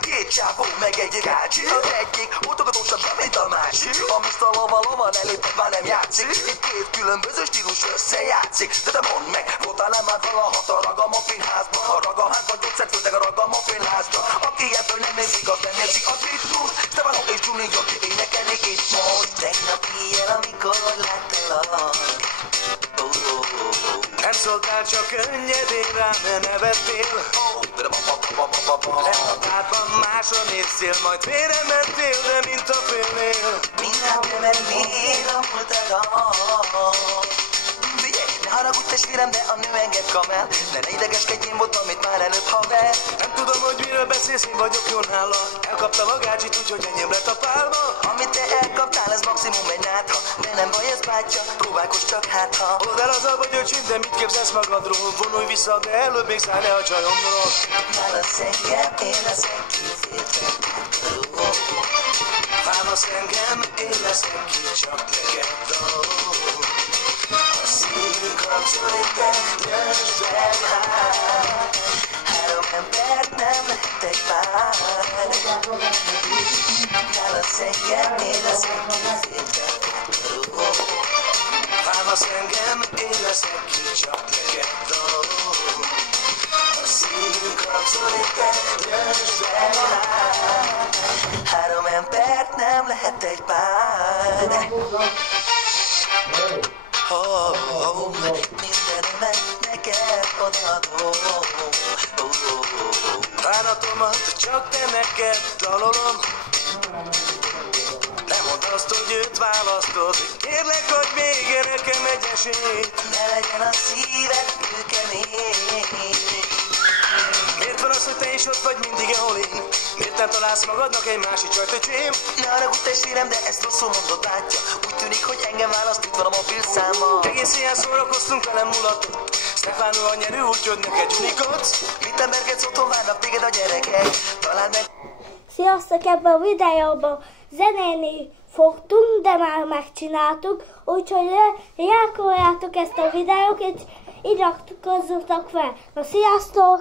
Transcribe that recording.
Két csávó meg egy gácsi. Az egyik mutogatósabb, mint a másik. A Mr. Lova elépett, már nem játszik. Itt két különböző stílus összejátszik. De te mondd meg, voltál-e már valahat a Ragamuffin házban? A Ragaház vagy gyógyszert főleg a Ragamuffin házban. Aki ebből nem érzik, az nem érzik a ritmus. Stefano és Junior énekelik itt most. Tegnap ilyen, amikor láttalak. Nem szóltál, csak könnyedén rám nevettél. Lentapádban másra néztél, majd félre mentél, de mint a félnél. Minden temetnél a múltadon. Figyelj, ne haragudj testvérem, de a nő enged kamel. De ne idegeskedj, én voltam itt már előbb haver. Nem tudom, hogy miről beszélsz, én vagyok jó nála. Elkaptam a gácsit, úgyhogy enyém lett a pálma. Amit te elkaptál, ez maximum egy nátha. De nem baj, ez bátya, próbálkozz csak hátha. Old el azzal vagy öcsém, de mit képzelsz magadról? Vonulj vissza, de előbb még szállj le a csajomról. Válasz engem, én leszek kiféltem. Válasz engem, én leszek ki, csak neked dalol. A szívünk kapcsolj, te döntsd el már. Három embert nem lehet egy pár. Válasz engem, én leszek kiféltem. Válasz engem, én leszek ki, csak neked dalol. A szívünk kapcsolj, te döntsd el már. Három embert nem lehet egy pár. Mindenemet neked odaadom. Bánatomat csak te neked dalolom. Nem mondd azt, hogy őt választod. Kérlek, hogy még nekem egy esélyt. Ne legyen a szíved kőkemény. Miért van az, hogy te is ott vagy mindig, ahol én? Miért nem találsz magadnak egy másik csajt, öcsém? Ne haragudj testvérem, de ezt rosszul mondod, bátya. Úgy tűnik, hogy engem választ, itt van a mobilszáma. Egész ilyen szórakoztunk, velem mulatott. Stefano a nyerő, úgyhogy neked gyunikodsz. Mit emergetsz, otthon várnak téged a gyerekek. Talán meg... Sziasztok! Ebben a videóban zenélni fogtunk, de már megcsináltuk, úgyhogy lájkoljátok ezt a videót, és iratkozzatok fel. Na, sziasztok!